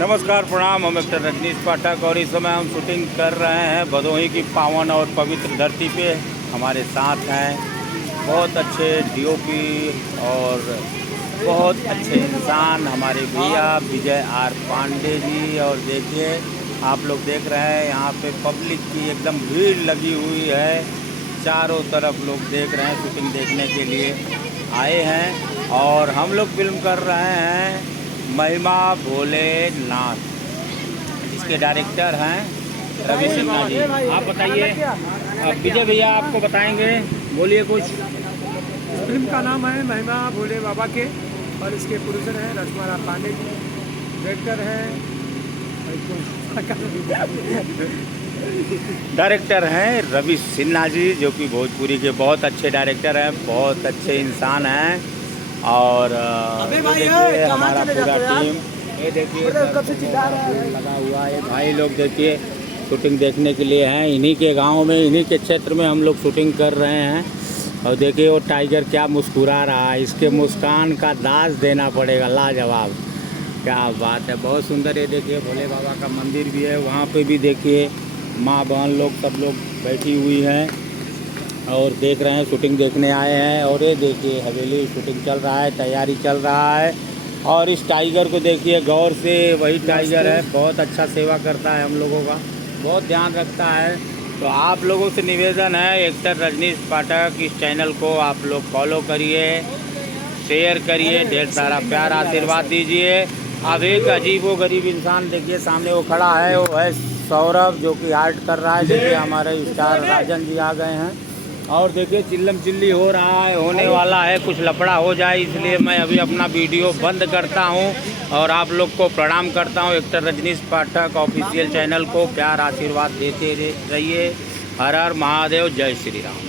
नमस्कार प्रणाम। हम एक्टर रजनीश पाठक और इस समय हम शूटिंग कर रहे हैं भदोही की पावन और पवित्र धरती पे। हमारे साथ हैं बहुत अच्छे डीओपी और बहुत अच्छे इंसान हमारे भैया विजय आर पांडे जी। और देखिए आप लोग देख रहे हैं यहाँ पे पब्लिक की एकदम भीड़ लगी हुई है, चारों तरफ लोग देख रहे हैं, शूटिंग देखने के लिए आए हैं। और हम लोग फिल्म कर रहे हैं महिमा भोलेनाथ, जिसके डायरेक्टर हैं रवि सिन्हा जी। आप बताइए, विजय भैया आपको बताएंगे, बोलिए कुछ। फिल्म का नाम है महिमा भोले बाबा के और इसके प्रोड्यूसर हैं रश्माराम पांडे जी, डायरेक्टर हैं डायरेक्टर हैं रवि सिन्हा जी, जो कि भोजपुरी के बहुत अच्छे डायरेक्टर हैं, बहुत अच्छे इंसान हैं। और देखिए हमारा पूरा टीम, ये देखिए लगा हुआ है। भाई लोग देखिए शूटिंग देखने के लिए हैं, इन्हीं के गांव में, इन्हीं के क्षेत्र में हम लोग शूटिंग कर रहे हैं। और देखिए वो टाइगर क्या मुस्कुरा रहा है, इसके मुस्कान का दाज देना पड़ेगा, लाजवाब, क्या बात है, बहुत सुंदर। ये देखिए भोले बाबा का मंदिर भी है, वहाँ पे भी देखिए माँ बहन लोग सब लोग बैठी हुई हैं और देख रहे हैं, शूटिंग देखने आए हैं। और ये देखिए हवेली शूटिंग चल रहा है, तैयारी चल रहा है। और इस टाइगर को देखिए गौर से, वही टाइगर है, बहुत अच्छा सेवा करता है हम लोगों का, बहुत ध्यान रखता है। तो आप लोगों से निवेदन है, एक्टर रजनीश पाठक इस चैनल को आप लोग फॉलो करिए, शेयर करिए, ढेर सारा प्यार आशीर्वाद दीजिए। अब एक अजीबो गरीब इंसान देखिए सामने वो खड़ा है, वो है सौरभ, जो कि आर्ट कर रहा है। देखिए हमारे स्टार राजन जी आ गए हैं और देखिए चिल्लम चिल्ली हो रहा है, होने वाला है, कुछ लफड़ा हो जाए, इसलिए मैं अभी अपना वीडियो बंद करता हूं और आप लोग को प्रणाम करता हूं। एक्टर रजनीश पाठक ऑफिशियल चैनल को प्यार आशीर्वाद देते रहिए। हर हर महादेव, जय श्री राम।